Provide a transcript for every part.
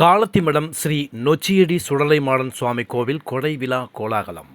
காலத்திமடம் ஸ்ரீ நொச்சியடி சுடலைமாடன் சுவாமி கோவில் கொடை விழா கோலாகலம்.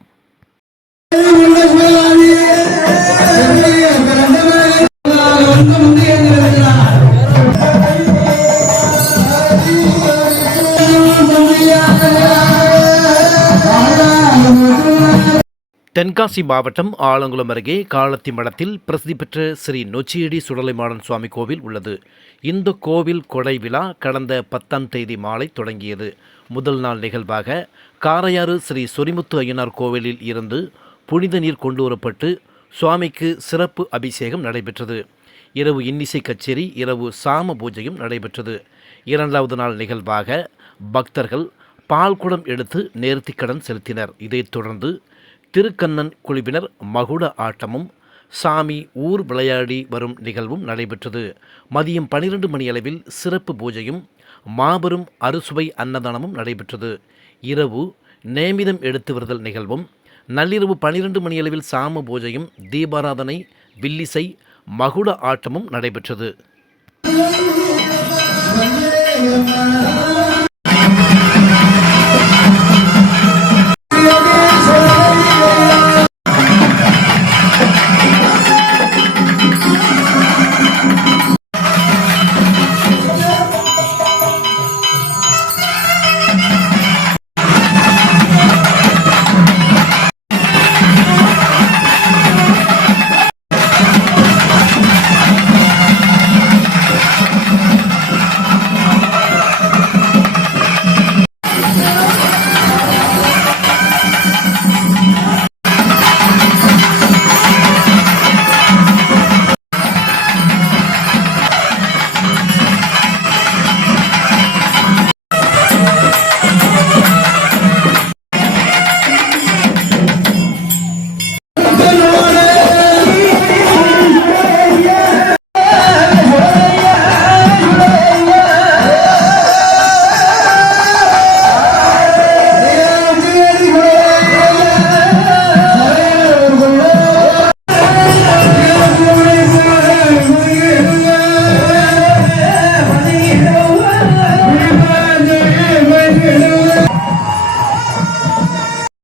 தென்காசி மாவட்டம் ஆலங்குளம் அருகே காலத்திமடத்தில் பிரசித்தி பெற்ற ஸ்ரீ நொச்சியடி சுடலைமாடன் சுவாமி கோவில் உள்ளது. இந்த கோவில் கொடை விழா கடந்த பத்தாம் தேதி மாலை தொடங்கியது. முதல் நாள் நிகழ்வாக காரையாறு ஸ்ரீ சொரிமுத்து ஐயனார் கோவிலில் இருந்து புனித நீர் கொண்டு வரப்பட்டு சுவாமிக்கு சிறப்பு அபிஷேகம் நடைபெற்றது. இரவு இன்னிசை கச்சேரி இரவு சாம பூஜையும் நடைபெற்றது. இரண்டாவது நாள் நிகழ்வாக பக்தர்கள் பால்குடம் எடுத்து நேர்த்திக்கடன் செலுத்தினர். இதைத் தொடர்ந்து திருக்கண்ணன் குழுவினர் மகுட ஆட்டமும் சாமி ஊர் விளையாடி வரும் நிகழ்வும் நடைபெற்றது. மதியம் பனிரெண்டு மணியளவில் சிறப்பு பூஜையும் மாபெரும் அறுசுவை அன்னதானமும் நடைபெற்றது. இரவு நேமிதம் எடுத்து வருதல் நிகழ்வும் நள்ளிரவு பனிரெண்டு மணியளவில் சாம பூஜையும் தீபாராதனை வில்லிசை மகுட ஆட்டமும் நடைபெற்றது.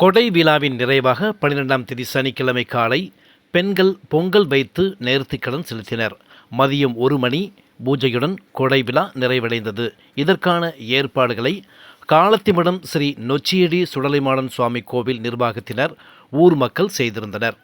கொடை விழாவின் நிறைவாக பன்னிரெண்டாம் தேதி சனிக்கிழமை காலை பெண்கள் பொங்கல் வைத்து நேர்த்திக்கடன் செலுத்தினர். மதியம் ஒரு மணி பூஜையுடன் கொடை விழா நிறைவடைந்தது. இதற்கான ஏற்பாடுகளை காலத்திமடம் ஸ்ரீ நொச்சியடி சுடலைமாடன் சுவாமி கோவில் நிர்வாகத்தினர் ஊர் மக்கள் செய்திருந்தனர்.